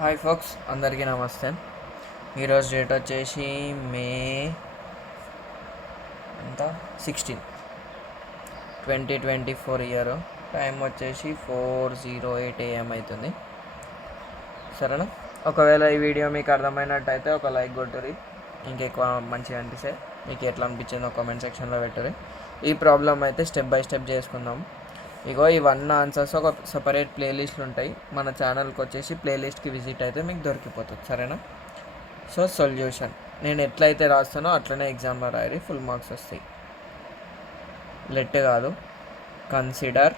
Hi folks, అందరికీ నమస్తే. ఈరోజు డేట్ వచ్చేసి మే ఎంత 16 2024 ఇయర్. టైం వచ్చేసి 4:08 AM అవుతుంది. సరేనా? ఒకవేళ ఈ వీడియో మీకు అర్థమైనట్టయితే ఒక లైక్ కొట్టుర్రి. ఇంకెక్కువ మంచిగా అనిపిస్తే మీకు ఎట్లా అనిపించిందో కామెంట్ సెక్షన్లో పెట్టుర్రి. ఈ ప్రాబ్లం అయితే స్టెప్ బై స్టెప్ చేసుకుందాం. ఇగో ఈ 1 ఆన్సర్స్ ఒక సపరేట్ ప్లేలిస్ట్లు ఉంటాయి. మన ఛానల్కి వచ్చేసి ప్లేలిస్ట్కి విజిట్ అయితే మీకు దొరికిపోతుంది. సరేనా? సో సొల్యూషన్ నేను ఎట్లయితే రాస్తానో అట్లనే ఎగ్జామ్లో రాయరి, ఫుల్ మార్క్స్ వస్తాయి. లెట్ కాదు, consider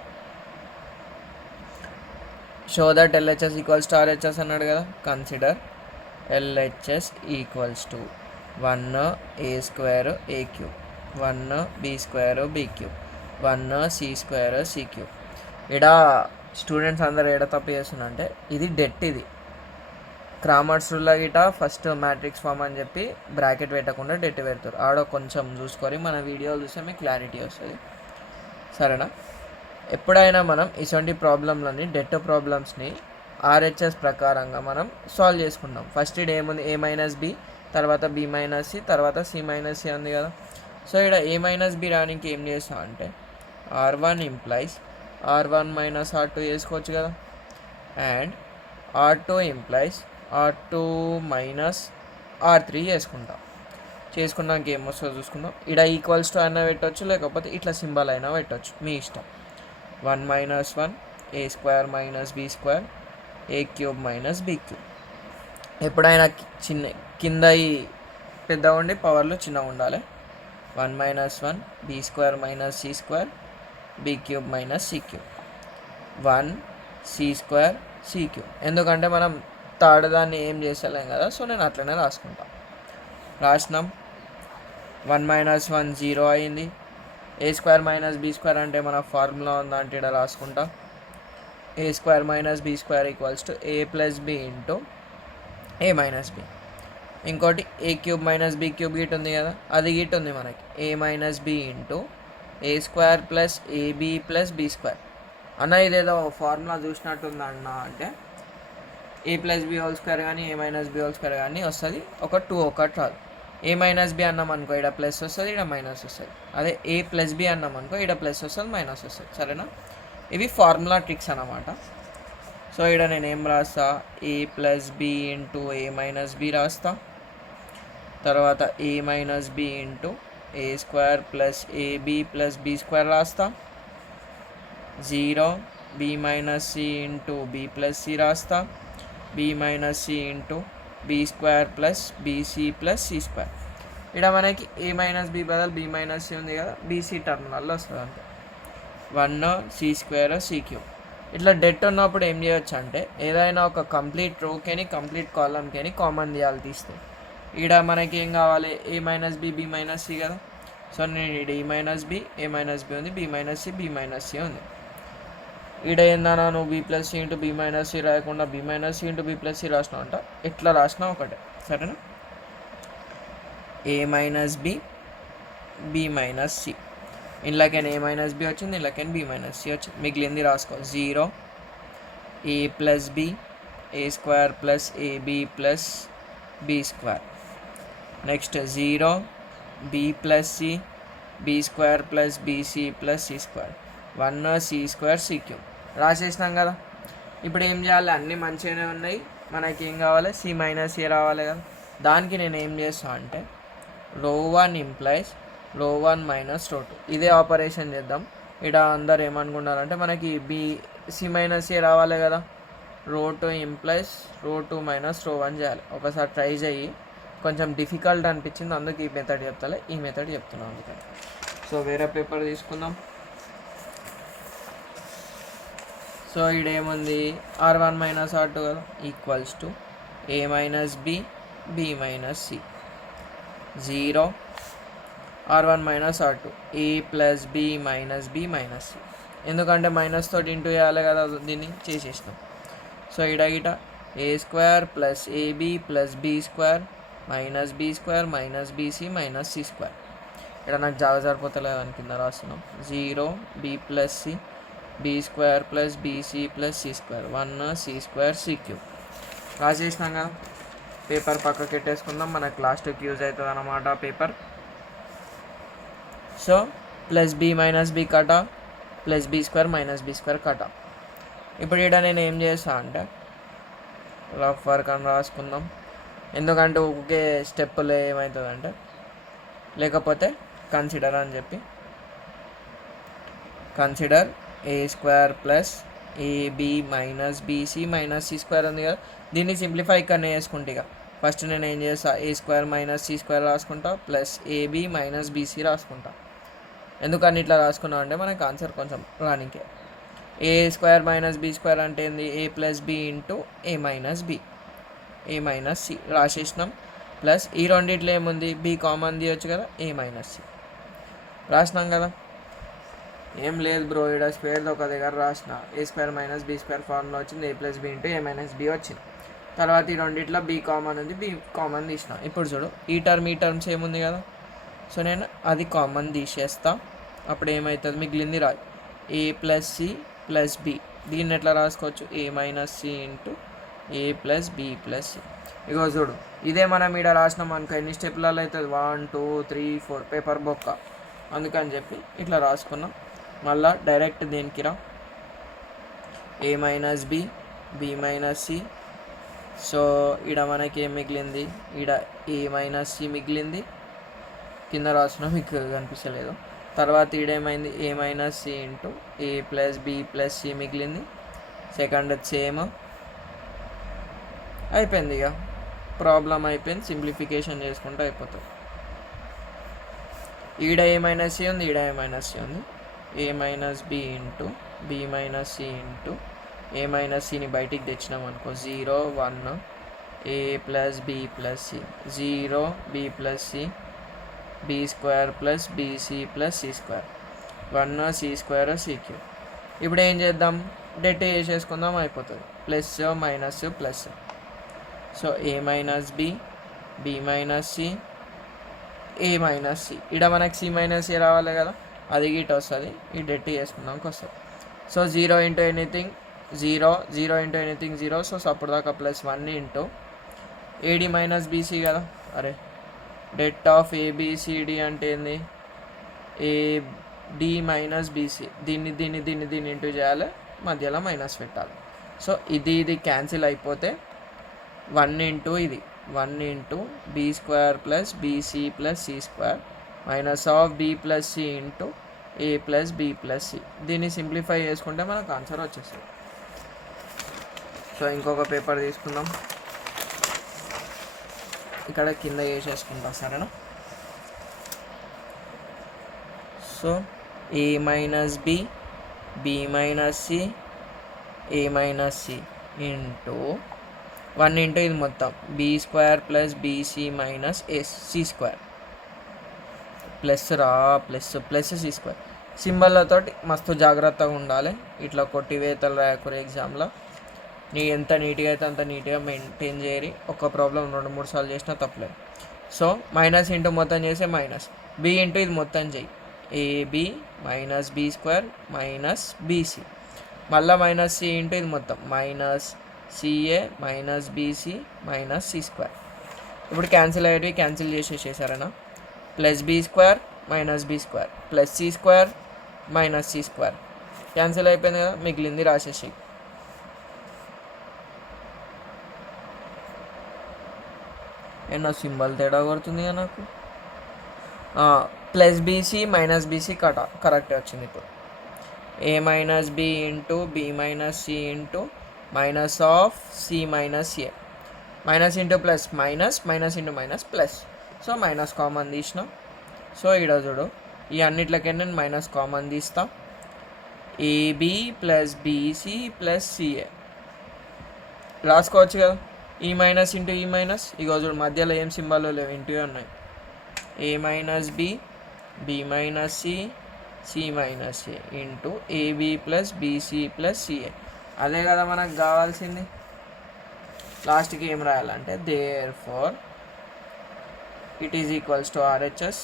show that LHS equals to RHS అన్నాడు కదా. Consider LHS equals to 1a² a³ 1b² b³ 1c² c³ ఇక్కడ స్టూడెంట్స్ అందరూ ఏడ తప్పు చేస్తున్నారంటే ఇది డెట్, ఇది క్రామర్స్ రూల్లో గిట ఫస్ట్ మ్యాట్రిక్స్ ఫామ్ అని చెప్పి బ్రాకెట్ పెట్టకుండా డెట్ పెడతారు. ఆడ కొంచెం చూసుకొని మన వీడియోలు చూస్తే మీకు క్లారిటీ వస్తుంది. సరేనా? ఎప్పుడైనా మనం ఇటువంటి ప్రాబ్లంలని డెట్ ప్రాబ్లమ్స్ని RHS ప్రకారంగా మనం సాల్వ్ చేసుకుంటాం. ఫస్ట్ ఇది ఏముంది, a-b, తర్వాత b-c, తర్వాత c-c ఉంది కదా. సో ఇక్కడ a-b రానికి ఏం చేస్తాం అంటే R1 implies R1 minus R2 చేసుకోవచ్చు కదా. And R2 implies R2 minus R3 చేసుకున్నాక ఏమొస్తుందో చూసుకుందాం. ఇక్కడ ఈక్వల్స్ టు అయినా పెట్టవచ్చు, లేకపోతే ఇట్లా సింబల్ అయినా పెట్టవచ్చు, మీ ఇష్టం. 1 - 1 a² - b² a³ - b³. ఎప్పుడైనా కింద ఈ పెద్దగా ఉండి పవర్లో చిన్నగా ఉండాలి. 1 - 1 b² - c² b³ - c³. 1 c² c³. ఎందుకంటే మనం థర్డ్ దాన్ని ఏం చేస్తలేం కదా, సో నేను అట్లనే రాసినాం. 1 - 1 0 అయింది. a² - b² అంటే మన ఫార్ములా ఉందంటే ఇక్కడ రాసుకుంటా. a² - b² equals to a + b into a - b. ఇంకోటి a³ - b³ గిట్ ఉంది కదా, అది గిట్ ఉంది మనకి. a - b into a² + ab + b². అన్న ఇదేదో ఫార్ములా చూసినట్టుంది అన్న అంటే a + b² కానీ a - b² కానీ వస్తుంది. ఒక 2 ఒకటి రాదు. a - b అన్నాం అనుకో, ఇక్కడ ప్లస్ వస్తుంది, ఇక్కడ మైనస్ వస్తుంది. అదే a + b అన్నాం అనుకో, ఇక్కడ ప్లస్ వస్తుంది, మైనస్ వస్తుంది. సరేనా? ఇవి ఫార్ములా ట్రిక్స్ అన్నమాట. సో ఇక్కడ నేను ఏం రాస్తా, a + b into a - b రాస్తా. తర్వాత a - b into a² + ab + b² రాస్తా. 0 b - c into b + c రాస్తా. b - c into b² + bc + c². ఇక్కడ మనకి a - b బదులు b - c ఉంది కదా, bc టర్మినల్లో వస్తుంది అంతే. 1 c² c³. ఇట్లా డెట్ ఉన్నప్పుడు ఏం చేయొచ్చు అంటే ఏదైనా ఒక కంప్లీట్ రోకేని కంప్లీట్ కాలమ్కేని కామన్ తీస్తే ఇక్కడ మనకి ఏం కావాలి, a - b b - c కదా. సో నేను ఇక్కడ a - b a - b ఉంది, b - c b - c ఉంది. ఇక్కడ ఏందన్నా నువ్వు b + c into b - c రాయకుండా b - c into b + c రాసినావు అంట. ఎట్లా రాసినా ఒకటే. సరేనా? a - b b - c. ఇందులోకైనా a - b వచ్చింది, ఇందులోకైనా b - c వచ్చింది. మిగిలింది రాసుకో. 0 a + b a² + ab + b². Next 0 b + c b² + bc + c². 1 c² c³ రాసేసినాం కదా. ఇప్పుడు ఏం చేయాలి, అన్నీ మంచిగానే ఉన్నాయి, మనకి ఏం కావాలి, c - c రావాలి కదా. దానికి నేను ఏం చేస్తాను అంటే ρ1 ఇంప్లైస్ ρ1 - ρ2. ఇదే ఆపరేషన్ చేద్దాం. ఇక్కడ అందరు ఏమనుకుంటారంటే మనకి c - c రావాలి కదా. ρ2 ఇంప్లైస్ ρ2 - ρ1 చేయాలి. ఒకసారి ట్రై చేయి. కొంచెం డిఫికల్ట్ అనిపించింది, అందుకు ఈ మెథడ్ ఈ మెథడ్ చెప్తున్నాను అందుకని. సో వేరే పేపర్ తీసుకుందాం. సో ఇక్కడ ఏముంది, R1 - R2 కదా, equals to a - b b - c. 0 R1 - R2 a + b - b - c. ఎందుకంటే మైనస్ తోటి ఇంటూ చేయాలి కదా, దీన్ని చేసేసినాం. సో ఇక్కడ గిట a² + ab + b² - b² - bc - c². ఇక్కడ నాకు జాగా సరిపోతలేదు అని కింద రాస్తున్నాం. 0 b + c b² + bc + c². 1 c² c³. రాసేసినాం కదా, పేపర్ పక్కకి పెట్టేసుకుందాం, మనకు లాస్ట్కి యూజ్ అవుతుంది అన్నమాట paper. So plus B minus B కటా plus B square minus B square కటా. ఇప్పుడు ఇక్కడ నేను ఏం చేస్తా అంటే రఫ్ వర్క్ అని రాసుకుందాం, ఎందుకంటే ఒకే స్టెప్పులో ఏమవుతుందంటే లేకపోతే కన్సిడర్ అని చెప్పి consider a square plus AB minus BC minus C square ఉంది కదా, దీన్ని సింప్లిఫై ఇక్కడనే చేసుకుంటే ఇక ఫస్ట్ నేను ఏం చేస్తా, ఏ స్క్వేర్ మైనస్ సి స్క్వేర్ రాసుకుంటా ప్లస్ ఏబి మైనస్ బీసీ రాసుకుంటా. ఎందుకని ఇట్లా రాసుకున్నాం అంటే మనకు ఆన్సర్ కొంచెం రానికే. ఏ స్క్వేర్ మైనస్ బి స్క్వేర్ అంటే ఏంది, ఏ plus B into A minus B, A minus C రాసేసినాం. Plus ఈ రెండిట్లో ఏముంది, బి కామన్ తీయచ్చు కదా, ఏ మైనస్ సి రాసినాం కదా. ఏం లేదు బ్రో, ఇక్కడ స్క్వేర్ది ఒక దగ్గర రాసిన, A square minus B square formula వచ్చింది, A plus B into A minus B వచ్చింది. తర్వాత ఈ రెండిట్లో బి కామన్ ఉంది, బి కామన్ తీసిన. ఇప్పుడు చూడు ఈ టర్మ్స్ ఏముంది కదా, సో నేను అది కామన్ తీసేస్తా. అప్పుడు ఏమవుతుంది, మిగిలింది రాయి ఏ ప్లస్ సి ప్లస్ బి. దీన్ని ఎట్లా రాసుకోవచ్చు, ఏ minus C into A plus B plus C. ఇగో చూడు ఇదే మనం ఇక్కడ రాసినాం అనుకో ఎన్ని స్టెప్లలో అవుతుంది, 1 2 3 4 పేపర్ బొక్క. అందుకని చెప్పి ఇట్లా రాసుకున్నాం. మళ్ళా డైరెక్ట్ దేనికి రా, A minus B B minus C. So ఇక్కడ మనకి ఏం మిగిలింది, ఇక్కడ ఏ మైనస్ సి మిగిలింది, కింద రాసిన మీకు కనిపించలేదు. తర్వాత ఈడేమైంది, ఏ minus C into A plus B plus C మిగిలింది. సెకండ్ సేమ్ అయిపోయింది, ఇక ప్రాబ్లం అయిపోయింది, సింప్లిఫికేషన్ చేసుకుంటూ అయిపోతుంది. ఈడ ఏ మైనస్ సి ఉంది, ఈడ ఏ మైనస్ సి ఉంది, A minus B into B minus C into A minus సిని బయటికి తెచ్చినాం అనుకో, 0 1 A plus B plus C, 0 B plus C B square plus BC plus C square, 1 C square C cube. ఇప్పుడు ఏం చేద్దాం, det చేసేసుకుందాం, అయిపోతుంది. Plus minus plus. So A minus B B minus C A minus C, ఇక్కడ మనకి C minus C రావాలి కదా, అది గిట్ వస్తుంది, ఈ డెట్ చేసుకుందాంకి వస్తుంది. So 0 into anything 0, 0 into anything 0. So అప్పుడు దాకా plus 1 into AD minus BC కదా, అరే డెట్ ఆఫ్ ఏబిసిడి అంటే ఏంది, ఏడి మైనస్ బీసీ. దీన్ని ఇంటూ చేయాలి, మధ్యలో మైనస్ పెట్టాలి. సో ఇది క్యాన్సిల్ అయిపోతే 1 ఇంటూ ఇది 1 into B square plus BC plus C square minus of B plus C into A plus B plus C. దీన్ని సింప్లిఫై చేసుకుంటే మనకు ఆన్సర్ వచ్చేస్తుంది. సో ఇంకొక పేపర్ తీసుకుందాం, ఇక్కడ కింద చేసేసుకుంటా సరేనా. So A minus B B minus C A minus C into 1 into ఇది మొత్తం B square plus BC minus C square plus plus C square. సింబల్లతోటి మస్తు జాగ్రత్తగా ఉండాలి, ఇట్లా కొట్టివేతలు రాయకూడదు ఎగ్జామ్లో. ఎంత నీట్గా అయితే అంత నీట్గా మెయింటైన్ చేయరి, ఒక ప్రాబ్లం 2-3 సార్లు చేసినా తప్పలేదు. సో మైనస్ ఇంటూ మొత్తం చేసే మైనస్ బి ఇంటూ ఇది మొత్తం చేయి, AB minus B square minus BC, మళ్ళీ మైనస్ సి ఇంటూ ఇది మొత్తం minus CA minus BC minus C square. ఇప్పుడు క్యాన్సిల్ అయ్యేవి క్యాన్సిల్ చేసేసారనా, plus B square minus B square plus C square minus C square cancel అయిపోయింది కదా, మిగిలింది రాసేసి. ఏమన్నా సింబల్ తేడా కొడుతుంది కదా నాకు. Plus BC minus BC correct వచ్చింది. ఇప్పుడు A minus B into B minus C into minus of C minus A, minus into plus minus minus into minus plus. So minus common తీసిన. సో ఇక్కడ చూడు ఈ అన్నిట్లకే నేను మైనస్ కామన్ తీస్తా, AB plus BC plus CA రాసుకోవచ్చు కదా. ఈ మైనస్ ఇంటూ ఈ మైనస్, ఇగో చూడు మధ్యలో ఏం సింబల్ లేవు, ఇంటూ ఉన్నాయి. A minus B B minus C C minus A into AB plus BC plus CA. అదే కదా మనకు కావాల్సింది. లాస్ట్కి ఏం రాయాలంటే therefore it is equals to RHS,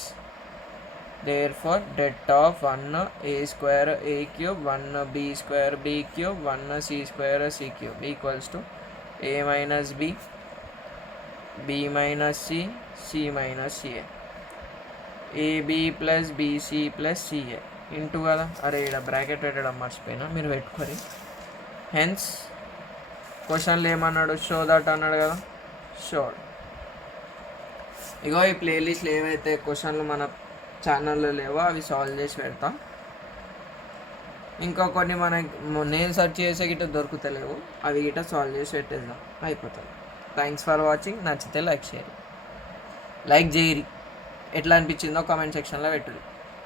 therefore det of 1 A square A cube 1 B square B cube 1 C square C cube equals to A minus B, B minus C, C minus CA, AB plus BC plus CA into కదా. అరే ఇక్కడ bracket పెట్టడం మర్చిపోయినా, మీరు పెట్టుకొని. Hence క్వశ్చన్లు ఏమన్నాడు, show that అన్నాడు కదా, షోడ్. ఇగో ఈ ప్లేలిస్ట్లు ఏవైతే క్వశ్చన్లు మన ఛానల్లో లేవో అవి సాల్వ్ చేసి పెడతా. ఇంకా కొన్ని నేను సెర్చ్ చేసే గిట్ట దొరుకుతలేవు, అవి గిట్ట సాల్వ్ చేసి పెట్టేద్దాం, అయిపోతుంది. Thanks for watching. నచ్చితే లైక్ చేయరు, లైక్ చేయరి. ఎట్లా అనిపించిందో కామెంట్ సెక్షన్లో పెట్టుర్రి.